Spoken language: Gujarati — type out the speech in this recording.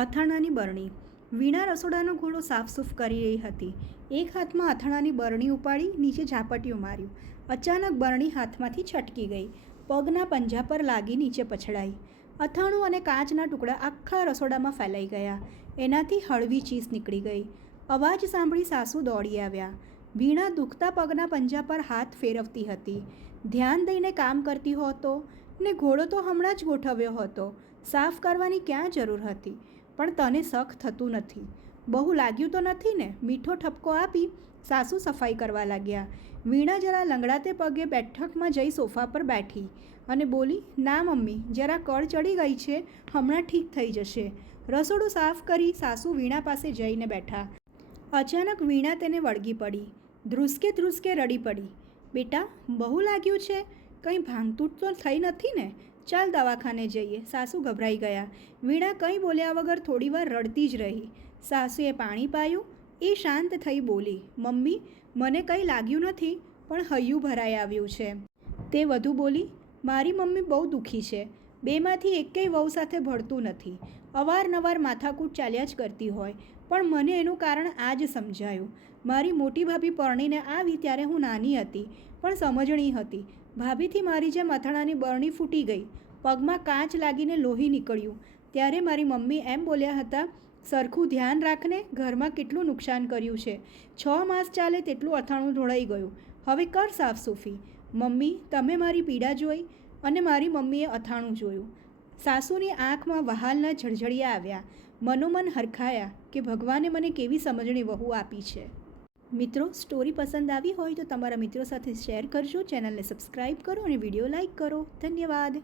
અથાણાની બરણી. વીણા રસોડાનો ઘોડો સાફસૂફ કરી રહી હતી. એક હાથમાં અથાણાની બરણી ઉપાડી નીચે ઝાપટિયું માર્યું. અચાનક બરણી હાથમાંથી છટકી ગઈ. પગના પંજા પર લાગી નીચે પછડાઈ. અથાણું અને કાચના ટુકડા આખા રસોડામાં ફેલાઈ ગયા. એનાથી હળવી ચીસ નીકળી ગઈ. અવાજ સાંભળી સાસુ દોડી આવ્યા. વીણા દુખતા પગના પંજા પર હાથ ફેરવતી હતી. ધ્યાન દઈને કામ કરતી હતો ને ઘોડો તો હમણાં જ ગોઠવ્યો હતો. સાફ કરવાની ક્યાં જરૂર હતી? પણ તને શક થતું નથી? બહુ લાગ્યું તો નથી ને? મીઠો ઠપકો આપી સાસુ સફાઈ કરવા લાગ્યા. વીણા જરા લંગડાતે પગે બેઠકમાં જઈ સોફા પર બેઠી અને બોલી, ના મમ્મી, જરા કળ ચડી ગઈ છે, હમણાં ઠીક થઈ જશે. રસોડું સાફ કરી સાસુ વીણા પાસે જઈને બેઠા. અચાનક વીણા તેને વળગી પડી. ધ્રુસકે ધ્રુસકે રડી પડી. બેટા, બહુ લાગ્યું છે? કંઈ ભાંગતૂટ તો થઈ નથી ને? ચાલ દવાખાને જઈએ. સાસુ ગભરાઈ ગયા. વીણા કંઈ બોલ્યા વગર થોડીવાર રડતી જ રહી. સાસુએ પાણી પાયું. એ શાંત થઈ બોલી, મમ્મી, મને કંઈ લાગ્યું નથી, પણ હૈયું ભરાઈ આવ્યું છે. તે વધુ બોલી, મારી મમ્મી બહુ દુઃખી છે. બેમાંથી એકેય વહુ સાથે ભળતું નથી. અવારનવાર માથાકૂટ ચાલ્યા જ કરતી હોય. પણ મને એનું કારણ આ જ સમજાયું. મારી મોટી ભાભી પરણીને આવી ત્યારે હું નાની હતી, પણ સમજણી હતી. ભાભીથી મારી જેમ અથાણાની બરણી ફૂટી ગઈ. પગમાં કાચ લાગીને લોહી નીકળ્યું. ત્યારે મારી મમ્મી એમ બોલ્યા હતા, સરખું ધ્યાન રાખને, ઘરમાં કેટલું નુકસાન કર્યું છે. 6 માસ ચાલે તેટલું અથાણું ઢોળાઈ ગયું. હવે કર સાફસૂફી. મમ્મી, તમે મારી પીડા જોઈ અને મારી મમ્મીએ અથાણું જોયું. સાસુની આંખમાં વહાલના ઝળઝળિયા આવ્યા. મનોમન હરખાયા કે ભગવાને મને કેવી સમજણી વહુ આપી છે. મિત્રો, સ્ટોરી પસંદ આવી હોય તો તમારા મિત્રો સાથે શેર કરજો, ચેનલને સબસ્ક્રાઈબ કરો અને વિડીયો લાઈક કરો. ધન્યવાદ.